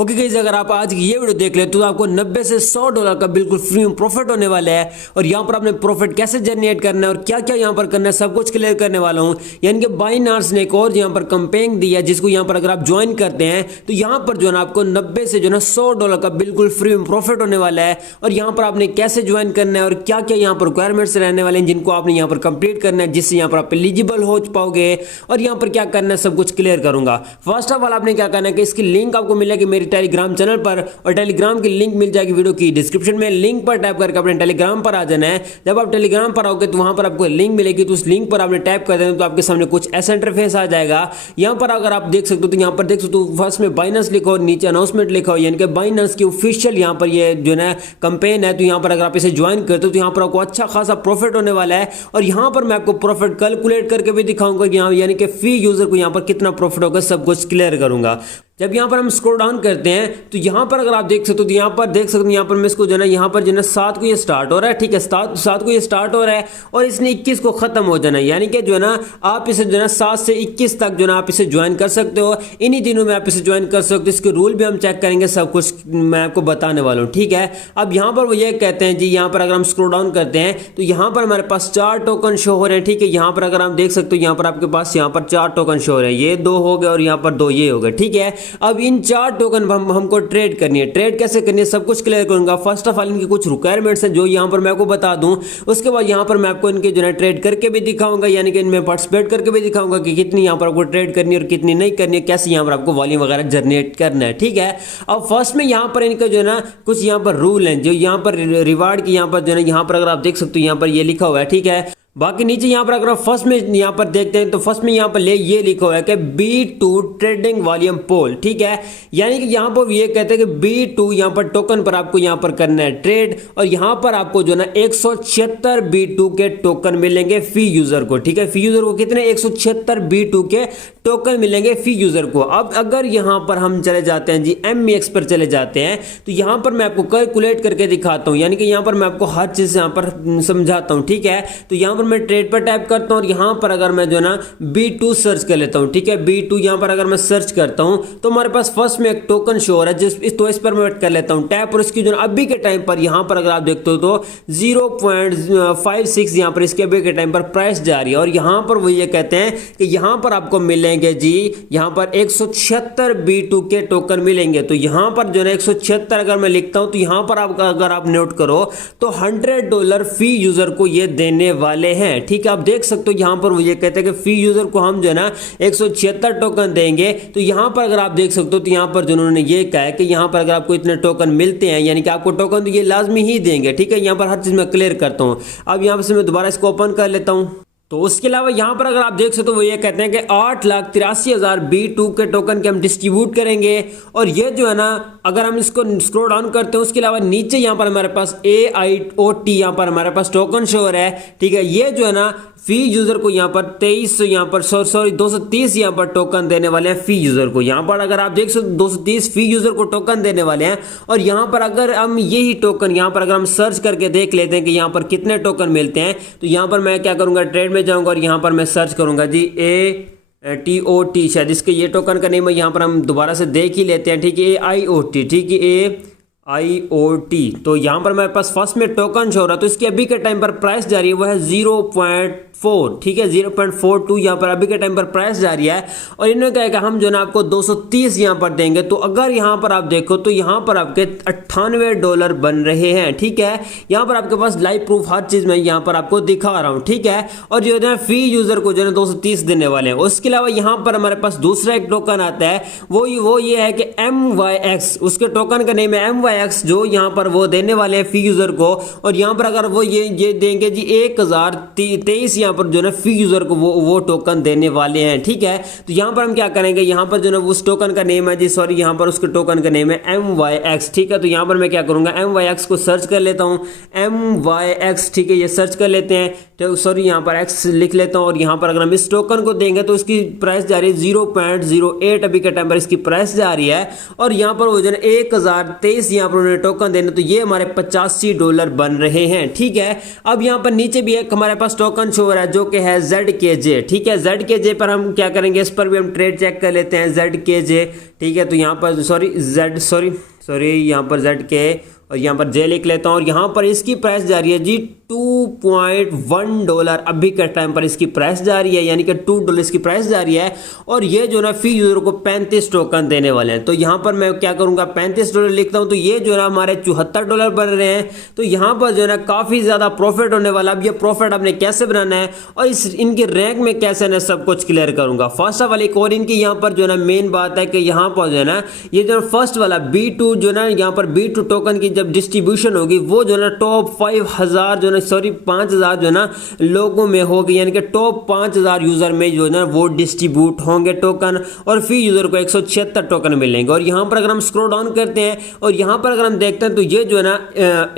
Okay guys, अगर आप आज की ये वीडियो देख ले तो आपको 90 से $100 का बिल्कुल फ्री में प्रॉफिट होने वाला है। और यहाँ पर आपने प्रॉफिट कैसे जनरेट करना है और क्या क्या यहाँ पर करना है सब कुछ क्लियर करने वाला हूँ। यानी कि बाइनांस ने एक और यहाँ पर कैंपेन दी है जिसको यहाँ पर अगर आप ज्वाइन करते हैं तो यहाँ पर जो है ना आपको 90 से जो है $100 का बिल्कुल फ्री में प्रॉफिट होने वाला है। और यहाँ पर आपने कैसे ज्वाइन करना है और क्या क्या यहाँ पर रिक्वायरमेंट्स रहने वाले हैं जिनको आपने यहाँ पर कंप्लीट करना है जिससे यहाँ पर आप एलिजिबल हो पाओगे और यहाँ पर क्या करना है सब कुछ क्लियर करूंगा। फर्स्ट ऑफ ऑल आपने क्या करना है कि इसकी लिंक आपको मिलेगी मेरी टेलीग्राम चैनल पर और टेलीग्राम की लिंक मिल जाएगी वीडियो की डिस्क्रिप्शन में। लिंक पर टैप करके अपने टेलीग्राम पर आ जाना है। जब आप टेलीग्राम पर आओगे तो वहां पर आपको लिंक मिलेगी, तो उस लिंक पर आपने टैप कर देना तो आपके सामने कुछ ऐसा इंटरफेस आ जाएगा। यहां पर अगर आप देख सकते हो तो यहां पर देख सकते हो फर्स्ट में बाइनांस लिखा हो, नीचे अनाउंसमेंट लिखा हो, यानी कि बाइनांस की ऑफिशियल यहां पर ये जो है कैंपेन है। तो यहां पर अगर आप इसे ज्वाइन करते हो तो यहां पर आपको अच्छा खासा प्रॉफिट होने वाला है। और यहां पर मैं आपको प्रॉफिट कैलकुलेट करके भी दिखाऊंगा यहां यानी कि फी यूजर को यहां पर कितना प्रॉफिट होगा सब कुछ क्लियर करूंगा। जब यहाँ पर हम स्क्रॉल डाउन करते हैं तो यहाँ पर अगर आप देख सकते हो तो यहाँ पर देख सकते हो यहाँ पर मैं इसको जो है यहाँ पर जो है 7 को ये स्टार्ट हो रहा है, ठीक है, 7 को ये स्टार्ट हो रहा है और इसने 21 को खत्म हो जाना है। यानी कि जो है ना आप इसे जो है 7 से 21 तक जो है आप इसे ज्वाइन कर सकते हो। इन्हीं दिनों में आप इसे ज्वाइन कर सकते हो। इसके रूल भी हम चेक करेंगे, सब कुछ मैं आपको बताने वाला हूँ, ठीक है। अब यहाँ पर वो ये कहते हैं जी, यहाँ पर अगर हम स्क्रॉल डाउन करते हैं तो यहाँ पर हमारे पास 4 टोकन शो हो रहे हैं, ठीक है। यहाँ पर अगर आप देख सकते हो यहाँ पर आपके पास यहाँ पर 4 टोकन शो हो रहे हैं, ये 2 हो गए और यहाँ पर 2 ये हो गए, ठीक है। अब इन 4 टोकन हमको ट्रेड करनी है। ट्रेड कैसे करनी है सब कुछ क्लियर करूंगा। फर्स्ट ऑफ ऑल इनकी कुछ रिक्वायरमेंट्स हैं जो यहां पर मैं आपको बता दूं। उसके बाद यहां पर मैं आपको इनके जो है ट्रेड करके भी दिखाऊंगा, यानी कि इनमें पार्टिसिपेट करके भी दिखाऊंगा कि कितनी यहां पर आपको ट्रेड करनी है और कितनी नहीं करनी है, कैसे यहां पर आपको वॉल्यूम वगैरह जनरेट करना है, ठीक है। अब फर्स्ट में यहां पर इनका जो है ना कुछ यहां पर रूल है जो यहां पर रिवार्ड की यहां पर जो है यहां पर अगर आप देख सकते हो यहां पर ये लिखा हुआ है, ठीक है। बाकी नीचे यहाँ पर अगर फर्स्ट में यहाँ पर देखते हैं तो फर्स्ट में यहाँ पर ये लिखा हुआ है कि B2 ट्रेडिंग वॉल्यूम पोल, ठीक है। यानी कि यहाँ पर ये कहते हैं कि B2 यहाँ पर टोकन पर आपको यहाँ पर करना है ट्रेड और यहाँ पर आपको जो ना 176 B2 के टोकन मिलेंगे फी यूजर को, ठीक है। फी यूजर को कितने 176 B2 के टोकन मिलेंगे फी यूजर को। अब अगर यहाँ पर हम चले जाते हैं जी MEX पर चले जाते हैं तो यहाँ पर मैं आपको कैलकुलेट करके दिखाता हूँ, यानी कि यहाँ पर मैं आपको हर चीज यहाँ पर समझाता हूँ, ठीक है। तो यहाँ पर मैं ट्रेड पर टाइप करता हूँ और यहाँ पर अगर मैं जो ना B2 सर्च कर लेता हूँ, ठीक है। B2 यहाँ पर अगर मैं सर्च करता हूँ तो हमारे पास फर्स्ट में एक टोकन शो हो रहा है तो इस पर मैं कर लेता हूँ टैप और इसकी जो अभी के टाइम पर यहाँ पर अगर आप देखते हो तो 0.56 यहाँ पर इसके अभी के टाइम पर प्राइस जा रही है। और यहाँ पर वो ये कहते हैं कि यहाँ पर आपको मिलेंगे जी यहाँ पर 176 B2 के टोकन मिलेंगे। तो यहाँ पर जो है 176 अगर मैं लिखता हूँ तो यहाँ पर आप अगर आप नोट करो तो $100 फी यूजर को ये देने वाले हैं, ठीक है। आप देख सकते हो यहाँ पर वो ये कहते हैं कि फी यूजर को हम जो है ना 176 टोकन देंगे। तो यहाँ पर अगर आप देख सकते हो तो यहाँ पर जो उन्होंने ये कहा है कि यहाँ पर अगर आपको इतने टोकन मिलते हैं यानी कि आपको टोकन तो ये लाजमी ही देंगे, ठीक है। यहाँ पर हर चीज मैं क्लियर करता हूँ। अब यहाँ से मैं दोबारा इसको ओपन कर लेता हूँ। तो उसके अलावा यहाँ पर अगर आप देख सकते हो वो ये कहते हैं कि 8,83,000 B2 के टोकन के हम डिस्ट्रीब्यूट करेंगे। और ये जो है ना अगर हम इसको स्क्रॉल डाउन करते हैं उसके अलावा नीचे यहाँ पर हमारे पास AIOT यहाँ पर हमारे पास टोकन शो हो रहा है, ठीक है। ये जो है ना फी यूजर को यहाँ पर 2300 यहाँ पर सॉरी 230 यहाँ पर टोकन देने वाले हैं फी यूजर को। यहाँ पर अगर आप देख सकते 230 फी यूजर को टोकन देने वाले हैं। और यहाँ पर अगर हम यही टोकन यहाँ पर अगर हम सर्च करके देख लेते हैं कि यहाँ पर कितने टोकन मिलते हैं तो यहाँ पर मैं क्या करूंगा ट्रेड में जाऊंगा और यहाँ पर मैं सर्च करूंगा जी ATOT, शायद इसके ये टोकन का नेम है। यहाँ पर हम दोबारा से देख ही लेते हैं, ठीक है। AIOT, ठीक है, AIOT। तो यहाँ पर मेरे पास फर्स्ट में टोकन शो हो रहा है तो इसकी अभी के टाइम पर प्राइस जा रही है वो है 0.4, ठीक है, 0.42 यहाँ पर अभी के टाइम पर प्राइस जा रही है। और इन्होंने कहा कि हम जो ना आपको 230 यहाँ पर देंगे। तो अगर यहाँ पर आप देखो तो यहाँ पर आपके $98 बन रहे हैं, ठीक है। यहाँ पर आपके पास लाइव प्रूफ हर चीज में यहाँ पर आपको दिखा रहा हूँ, ठीक है। और जो है फी यूजर को जो है 230 देने वाले हैं। उसके अलावा यहाँ पर हमारे पास दूसरा एक टोकन आता है वो ये है कि MYX, उसके टोकन का नेम है MYX, जो यहाँ पर वो देने वाले हैं फी यूजर को। और यहाँ पर अगर वो ये देंगे जी 1023 यहाँ पर जो है फी यूजर को वो टोकन देने वाले हैं, ठीक है। तो यहाँ पर हम क्या करेंगे यहाँ पर जो है उस टोकन का नेम है जी सॉरी यहाँ पर उसके टोकन का नेम है MYX, ठीक है। तो यहाँ पर मैं क्या करूंगा MYX को सर्च कर लेता हूँ MYX, ठीक है, ये सर्च कर लेते हैं। तो सॉरी यहाँ पर X लिख लेता हूँ और यहाँ पर अगर हम इस टोकन को देंगे तो इसकी प्राइस जा रही है 0.08 अभी के टाइम पर इसकी प्राइस जा रही है। और यहाँ पर वो जो है 1023 यहाँ पर उन्होंने टोकन देना, तो ये हमारे $85 बन रहे हैं। ठीक है, अब यहाँ पर नीचे भी एक हमारे पास टोकन शो हो रहा है जो कि है ZKJ। ठीक है, ZKJ पर हम क्या करेंगे, इस पर भी हम ट्रेड चेक कर लेते हैं ZKJ। ठीक है, तो यहाँ पर सॉरी यहाँ पर ZK और यहाँ पर J लिख लेता हूँ, और यहाँ पर इसकी प्राइस जा रही है जी $2.1 अभी के टाइम पर इसकी प्राइस जा रही है, यानी कि $2 इसकी प्राइस जा रही है। और ये जो ना फी यूजर को 35 टोकन देने वाले हैं। तो यहाँ पर मैं क्या करूँगा, $35 लिखता हूँ, तो ये जो ना हमारे $74 बन रहे हैं। तो यहाँ पर जो है ना काफ़ी ज़्यादा प्रॉफिट होने वाला। अब ये प्रॉफिट आपने कैसे बनाना है और इनकी रैंक में कैसे ना सब कुछ क्लियर करूँगा। फर्स्ट ऑफ ऑल एक और इनकी यहाँ पर जो है ना मेन बात है कि यहाँ पर जो है ना ये जो फर्स्ट वाला B2 जो ना यहाँ पर B2 टोकन की जब डिस्ट्रीब्यूशन होगी वो जो ना टॉप 5000 जो ना 5000 जो ना लोगों में होगी, यानी कि टॉप 5000 यूजर में जो ना वो डिस्ट्रीब्यूट होंगे टोकन, और फी यूजर को 176 टोकन मिलेंगे। और यहाँ पर अगर हम स्क्रॉल डाउन करते हैं और यहाँ पर अगर हम देखते हैं तो ये जो है ना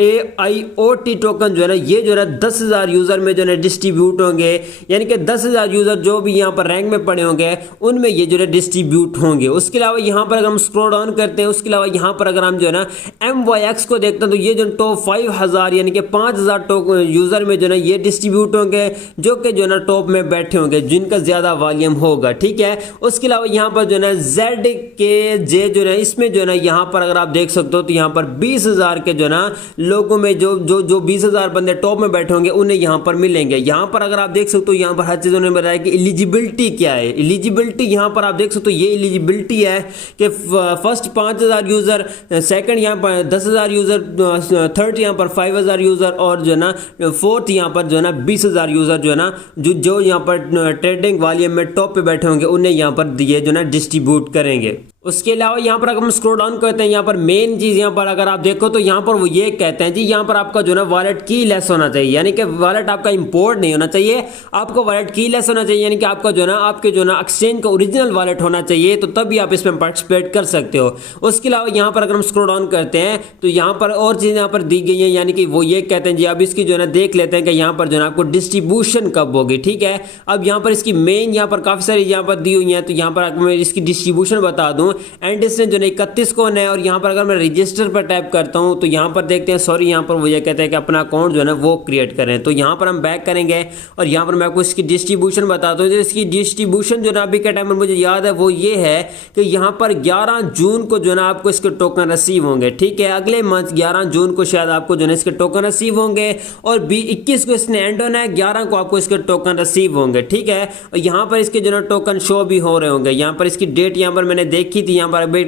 AIOT टोकन जो है ना ये जो है ना 10,000 यूजर में जो है डिस्ट्रीब्यूट होंगे, यानी कि 10,000 यूजर जो भी यहाँ पर रैंक में पड़े होंगे उनमें ये जो है डिस्ट्रीब्यूट होंगे। उसके अलावा यहाँ पर अगर हम स्क्रॉल डाउन करते हैं, उसके अलावा यहाँ पर अगर हम जो है ना MYX को देखते हैं तो ये जो टॉप 5000 यानी कि 5000 यूजर में जो ना ये डिस्ट्रीब्यूट होंगे, जो कि जो ना टॉप में बैठे होंगे जिनका ज्यादा वॉल्यूम होगा। ठीक है, उसके अलावा यहाँ पर जो ना ZKJ जो ना इसमें जो ना यहाँ पर अगर आप देख सकते हो तो यहाँ पर 20,000 के जो ना लोगों में जो 20,000 बंदे टॉप में बैठे होंगे उन्हें यहाँ पर मिलेंगे। यहाँ पर अगर आप देख सकते हो यहाँ पर हर चीज उन्होंने बताया कि एलिजिबिलिटी क्या है। एलिजिबिलिटी यहाँ पर आप देख सकते हो, ये एलिजिबिलिटी है कि फर्स्ट 5,000 यूजर, सेकंड यहाँ पर 10,000 यूजर, थर्ड यहाँ पर 5,000 यूजर, और जो ना फोर्थ यहाँ पर जो है ना 20,000 यूजर जो है ना जो यहाँ पर ट्रेडिंग वॉल्यूम में टॉप पे बैठे होंगे उन्हें यहाँ पर ये जो ना डिस्ट्रीब्यूट करेंगे। उसके अलावा यहाँ पर अगर हम स्क्रॉल डाउन करते हैं, यहाँ पर मेन चीज यहाँ पर अगर आप देखो तो यहाँ पर वो ये कहते हैं जी यहाँ पर आपका जो ना वॉलेट की लेस होना चाहिए, यानी कि वॉलेट आपका इंपोर्ट नहीं होना चाहिए, आपको वॉलेट की लेस होना चाहिए, यानी कि आपका जो ना आपके जो ना एक्सचेंज का ओरिजिनल वॉलेट होना चाहिए, तो तभी आप इसमें पार्टिसिपेट कर सकते हो। उसके अलावा यहाँ पर अगर हम स्क्रॉल डाउन करते हैं तो यहाँ पर और चीज़ यहाँ पर दी गई है, यानी कि वो ये कहते हैं जी अब इसकी जो है ना देख लेते हैं कि यहाँ पर जो है आपको डिस्ट्रीब्यूशन कब होगी। ठीक है, अब यहाँ पर इसकी मेन यहाँ पर काफ़ी सारी यहाँ पर दी हुई है, तो यहाँ पर मैं इसकी डिस्ट्रीब्यूशन बता दूँ। एंड डिस्टेंस जो है 31 कौन है, और यहाँ पर अगर मैं रजिस्टर पर टाइप करता हूँ तो यहाँ पर देखते हैं, सॉरी यहाँ पर वो ये कहते हैं कि अपना अकाउंट जो है ना वो क्रिएट करें। तो यहाँ पर हम बैक करेंगे और यहाँ पर मैं आपको इसकी डिस्ट्रीब्यूशन बताता हूँ। तो इसकी डिस्ट्रीब्यूशन जो ना अभी के टाइम पर मुझे याद है वो ये है कि यहाँ पर 11 जून को जो ना आपको इसके टोकन रिसीव होंगे। ठीक है, अगले मंथ 11 जून को शायद आपको जो है इसके टोकन रिसीव होंगे, और 21 को इसने एंड होना है, 11 को आपको इसके टोकन रिसीव होंगे। ठीक है, और यहाँ पर इसके जो ना टोकन शो भी हो रहे होंगे। यहाँ पर इसकी डेट यहाँ पर मैंने देखी थी, यहाँ पर अभी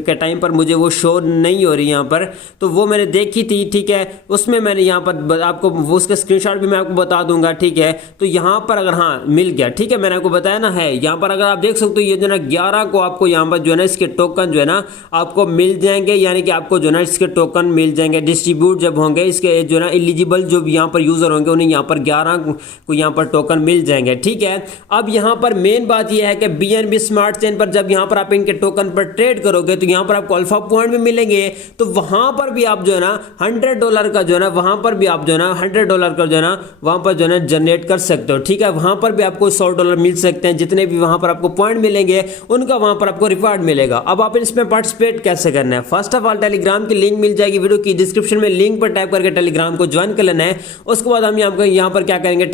के टाइम पर मुझे वो शो नहीं हो रही यहाँ पर, तो वो मैंने देखी थी। ठीक है, उसमें मैंने यहाँ पर आपको वो उसका स्क्रीनशॉट भी मैं आपको बता दूंगा। ठीक है, तो यहाँ पर अगर हाँ मिल गया, ठीक है, मैंने आपको बताया ना है, यहाँ पर अगर आप देख सकते हो ये जो ना 11 को आपको यहाँ पर जो है ना इसके टोकन जो है ना आपको मिल जाएंगे, यानी कि आपको जो है ना इसके टोकन मिल जाएंगे डिस्ट्रीब्यूट जब होंगे, इसके जो है ना एलिजिबल जो यहाँ पर यूजर होंगे उन्हें यहाँ पर 11 को यहाँ पर टोकन मिल जाएंगे। ठीक है, अब यहाँ पर मेन बात यह है कि BNB स्मार्ट चेन पर जब यहाँ पर आप इनके टोकन पर ट्रेड करोगे तो यहाँ पर आपको अल्फा पॉइंट भी मिलेंगे, तो वहां पर भी आप जो है ना $100 का जो है ना वहां पर भी आप जो है ना $100 का जो है ना वहां पर जो है ना जनरेट कर सकते हो। ठीक है, वहां पर भी आपको $100 मिल सकते हैं, जितने भी वहां पर आपको पॉइंट मिलेंगे उनका वहां पर आपको रिवार्ड मिलेगा। अब आप इसमें पार्टिसिपेट कैसे करना है, फर्स्ट ऑफ ऑल टेलीग्राम की लिंक मिल जाएगी वीडियो की डिस्क्रिप्शन में, लिंक पर टाइप करके टेलीग्राम को ज्वाइन कर लेना है। उसके बाद हम यहाँ पर क्या करेंगे,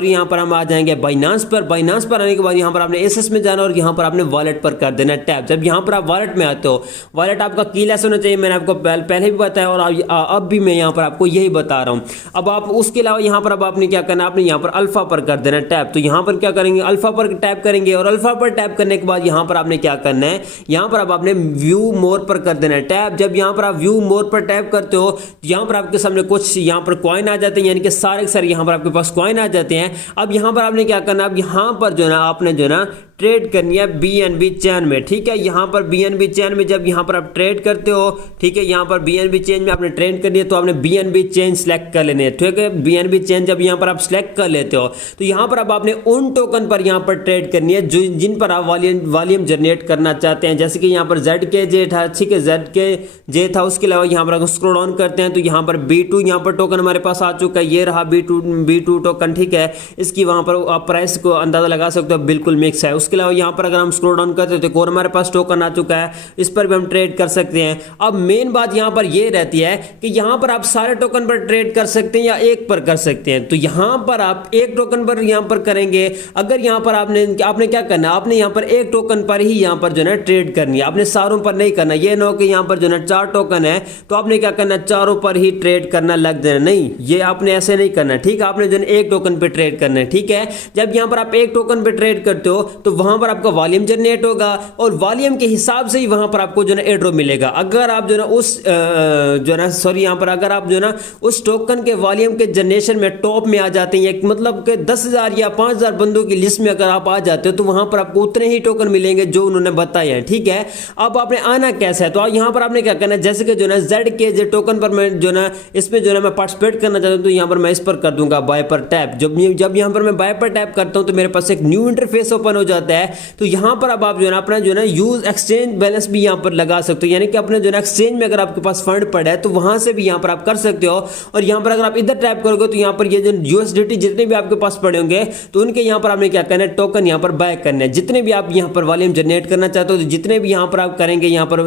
यहाँ पर हम आ जाएंगे बाइनांस पर। बाइनांस पर आने के बाद यहाँ पर आपने एसएस में जाना और यहाँ पर आपने वॉलेट पर कर देना टैप। जब यहाँ पर आप वॉलेट में आते हो, वॉलेट आपका कीलेस होना चाहिए, मैंने आपको पहले भी बताया और अब भी मैं यहाँ पर आपको यही बता रहा हूँ। अब आप उसके अलावा यहाँ पर अब आपने क्या करना, आपने यहाँ पर अल्फा पर कर देना टैप। तो यहाँ पर क्या करेंगे, अल्फा पर टैप करेंगे, और अल्फा पर टैप करने के बाद यहाँ पर आपने क्या करना है, यहाँ पर अब आपने व्यू मोर पर कर देना टैप। जब यहाँ पर आप व्यू मोर पर टैप करते हो यहाँ पर आपके सामने कुछ यहाँ पर कॉइन आ जाते हैं, यानी कि सारे के सारे यहाँ पर आपके पास कॉइन आ जाते हैं। अब यहाँ पर आपने क्या करना, अब यहाँ पर जो है ना आपने जो है ना ट्रेड करनी है BNB चेन में। ठीक है, यहाँ पर BNB चेन में जब यहाँ पर आप ट्रेड करते हो, ठीक है, यहाँ पर BNB चेन में आपने ट्रेड करनी है तो आपने BNB चेन सेलेक्ट कर लेने हैं। ठीक है, BNB चेन जब यहाँ पर आप सेलेक्ट कर लेते हो तो यहाँ पर अब आपने उन टोकन पर यहाँ पर ट्रेड करनी है जो जिन पर आप वॉल्यूम जनरेट करना चाहते हैं, जैसे कि यहाँ पर ZKJ था। ठीक है, ZKJ था। उसके अलावा यहाँ पर अगर स्क्रॉल डाउन करते हैं तो यहाँ पर B2 यहाँ पर टोकन हमारे पास आ चुका है, ये रहा B2 टोकन। ठीक है, इसकी वहाँ पर आप प्राइस को अंदाजा लगा सकते हो, बिल्कुल मिक्स है। उसके अलावा यहाँ पर अगर हम स्क्रॉल डाउन करते थे और हमारे पास टोकन आ चुका है, इस पर भी हम ट्रेड कर सकते हैं। अब मेन बात यहां पर यह रहती है कि यहां पर आप सारे टोकन पर ट्रेड कर सकते हैं या एक पर कर सकते हैं। तो यहां पर आप एक टोकन पर यहां पर करेंगे। अगर यहां पर आपने क्या करना है, आपने यहां पर एक टोकन पर ही यहां पर जो है ट्रेड करनी है, आपने सारों पर नहीं करना। ये ना हो कि यहां पर जो है 4 टोकन है तो आपने क्या करना, चारों पर ही ट्रेड करना लग जाना, नहीं, ये आपने ऐसे नहीं करना, ठीक है। आपने जो है एक टोकन पे ट्रेड करना है, ठीक है। जब यहां पर आप एक टोकन पे ट्रेड करते हो तो वहां पर आपका वॉल्यूम जनरेट होगा और वॉल्यूम के हिसाब से ही वहां पर आपको जो है एयर ड्रॉप मिलेगा। अगर आप जो है उस जो है सॉरी यहां पर अगर आप जो है ना उस टोकन के वॉल्यूम के जनरेशन में टॉप में आ जाते हैं, मतलब कि 10,000 या 5,000 बंदों की लिस्ट में अगर आप आ जाते हो तो वहां पर आपको उतने ही टोकन मिलेंगे जो उन्होंने बताए हैं, ठीक है। अब आपने आना कैसा है, तो यहां पर आपने क्या करना है, जैसे कि जो है ZK टोकन पर मैं जो है इसमें जो है मैं पार्टिसिपेट करना चाहता हूं तो यहां पर मैं इस पर कर दूंगा बाय पर टैप। जब यहां पर मैं बाय पर टैप करता हूं तो मेरे पास एक न्यू इंटरफेस ओपन हो जाता है। तो यहां पर अब आप जो है अपना जो है यूज एक्सचेंज बैलेंस भी यहां पर लगा सकते हो, यानी कि अपने जो है एक्सचेंज में अगर आपके पास फंड पड़ा है तो वहां से भी यहां पर आप कर सकते हो। और यहां पर अगर आप इधर टैप करोगे तो यहां पर ये जो USDT जितने भी आपके पास पड़े होंगे तो उनके यहां पर आपने क्या करना है, टोकन यहां पर बाय करना है। जितने भी आप यहां पर वॉल्यूम जनरेट करना चाहते हो, जितने भी यहां पर आप करेंगे, यहां पर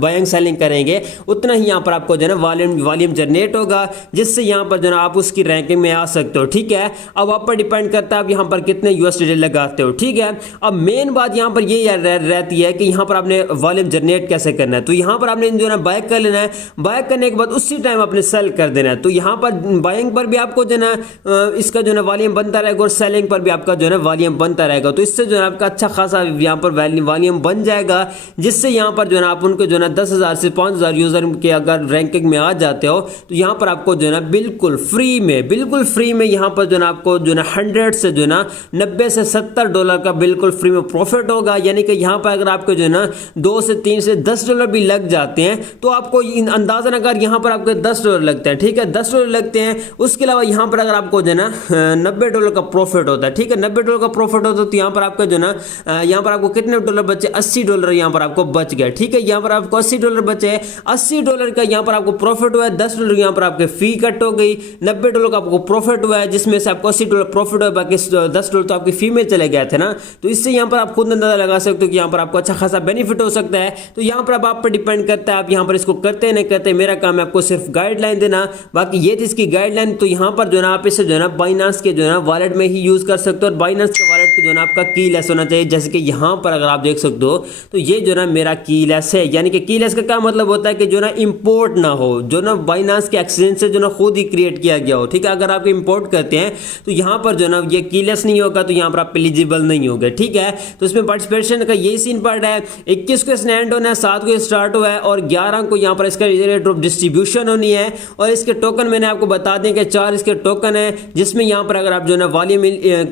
बाइंग सेलिंग करेंगे, उतना ही यहां पर आपको जो है वॉल्यूम जनरेट होगा, जिससे यहां पर जो है आप उसकी रैंकिंग में आ सकते हो, ठीक है। अब आप पर डिपेंड करता है आप यहां पर कितने USDT लगाते हो, ठीक है। अब मेन बात यहां पर ये रहती है कि यहां पर आपने वॉल्यूम जनरेट कैसे करना है। तो यहां पर आपने जो है बाय कर लेना है, बाय करने के बाद उसी टाइम आपने सेल कर देना है। तो यहां पर बाइंग पर भी आपको जो है इसका जो है वॉल्यूम बनता रहेगा और सेलिंग पर भी आपका जो है वॉल्यूम बनता रहेगा। तो इससे जो है आपका अच्छा खासा यहां पर वॉल्यूम बन जाएगा, जिससे यहां पर जो है आप उनको जो है 10,000 से 5,000 यूजर के अगर रैंकिंग में आ जाते हो तो यहां पर आपको जो है बिल्कुल फ्री में यहां पर जो है आपको जो है 100 से जो है 90 से $70 का बिल्कुल फ्री में प्रॉफिट होगा। यानी कि यहां पर अगर आपको जो है 2 से 3 से $10 भी लग जाते हैं तो आपको अंदाजन अगर यहां पर आपके $10 लगते हैं, ठीक है, $10 लगते हैं, उसके अलावा यहां पर अगर आपको जो है $90 का प्रॉफिट होता है, ठीक है, $90 का प्रॉफिट होता है तो यहां पर आपका जो है यहां पर आपको कितने डॉलर बचे, $80 यहां पर आपको बच गया, ठीक है। यहां पर आपको $80 बचे, $80 का यहां पर आपको प्रॉफिट हुआ है, $10 यहां पर आपके फी कट हो गई, $90 का आपको प्रॉफिट हुआ है, जिसमें से आपको $80 प्रॉफिट हुआ, बाकी $10 तो आपकी फी में चले गए थे ना। तो इससे यहां पर आप खुद अंदाजा लगा सकते हो कि यहां पर आपको अच्छा खासा बेनिफिट हो सकता है। तो यहां पर अब आप पर डिपेंड करता है आप यहां पर इसको करते नहीं करते। मेरा काम है आपको सिर्फ गाइडलाइन देना, बाकी ये थी इसकी गाइडलाइन। तो यहां पर जो है आप इसे जो है बाइनेंस के जो है वॉलेट में ही यूज कर सकते हो और बाइनेंस के वॉलेट के जो है आपका कीलेस होना चाहिए। जैसे कि यहां पर अगर आप देख सकते हो तो ये जो है मेरा कीलेस है, यानी कि कीलेस का क्या मतलब होता है कि जो ना इंपोर्ट ना हो, जो ना बाइनेंस के एक्सचेंज से जो ना खुद ही क्रिएट किया गया हो, ठीक है। अगर आप इंपोर्ट करते हैं तो यहां पर जो ना ये कीलेस नहीं होगा तो यहां पर आप एलिजिबल नहीं होगे, ठीक है। तो इसमें पार्टिसिपेशन का यही सीन पार्ट है। 21 को इसने एंड होना है, 7 को स्टार्ट हुआ है और 11 को यहां पर इसका ड्रॉप डिस्ट्रीब्यूशन होनी है। और इसके टोकन मैंने आपको बता दें कि 4 इसके टोकन है, जिसमें यहां पर अगर आप जो है वॉल्यूम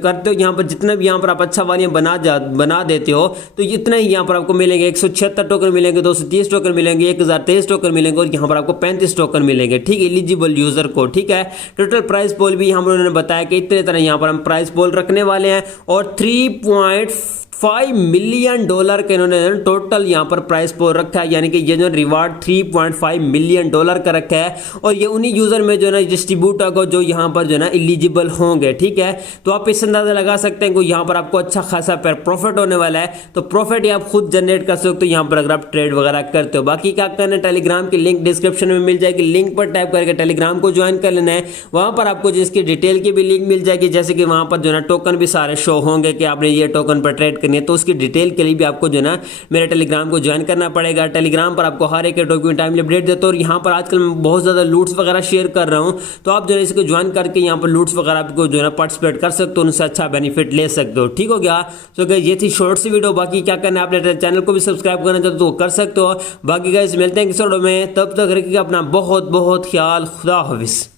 करते हो, यहां पर जितना भी यहां पर आप अच्छा वॉल्यूम बना देते हो तो इतना ही यहां पर आपको मिलेंगे। 176 टोकन मिलेंगे, 230 टोकन मिलेंगे, 1023 टोकन मिलेंगे और यहां पर आपको 35 टोकन मिलेंगे, ठीक है, एलिजिबल यूजर को, ठीक है। टोटल प्राइस पोल भी हम उन्होंने बताया कि इतने तरह यहां पर हम प्राइस पोल रखने वाले हैं और 3.5 मिलियन डॉलर का इन्होंने टोटल यहां पर प्राइस पोल रखा है। यानी कि ये जो रिवार्ड 3.5 मिलियन डॉलर का रखा है और ये उन्हीं यूजर में जो है डिस्ट्रीब्यूट होगा जो यहां पर जो है एलिजिबल होंगे, ठीक है। तो आप इस अंदाजा लगा सकते हैं कि यहां पर आपको अच्छा खासा प्रॉफिट होने वाला है। तो प्रॉफिट आप खुद जनरेट कर सकते हो यहां पर अगर आप ट्रेड वगैरह करते हो। बाकी क्या करना है, टेलीग्राम की लिंक डिस्क्रिप्शन में मिल जाएगी, लिंक पर टाइप करके टेलीग्राम को ज्वाइन कर लेना है। वहां पर आपको जिसकी डिटेल की भी लिंक मिल जाएगी, जैसे कि वहां पर जो है टोकन भी सारे शो होंगे कि आपने ये टोकन पर ट्रेड करनी है। तो उसकी डिटेल के लिए भी आपको जो है मेरे टेलीग्राम को ज्वाइन करना पड़ेगा। टेलीग्राम पर आपको हर एक टोकन टाइमली अपडेट देता हूं और यहाँ पर आजकल मैं बहुत ज़्यादा लूट्स वगैरह शेयर कर रहा हूँ। तो आप जो है इसको ज्वाइन करके यहाँ पर लूट्स वगैरह आपको जो है पार्टिसिपेट कर सकते हो, उनसे अच्छा बेनिफिट ले सकते हो, ठीक हो गया। तो ये थी शॉर्ट सी वीडियो। बाकी क्या करना है, अपने चैनल को भी सब्सक्राइब करना चाहते हो तो कर सकते हो। बाकी गाइस मिलते हैं किस वीडियो में, तब तक रखिएगा अपना बहुत बहुत ख्याल। खुदा हाफिज़।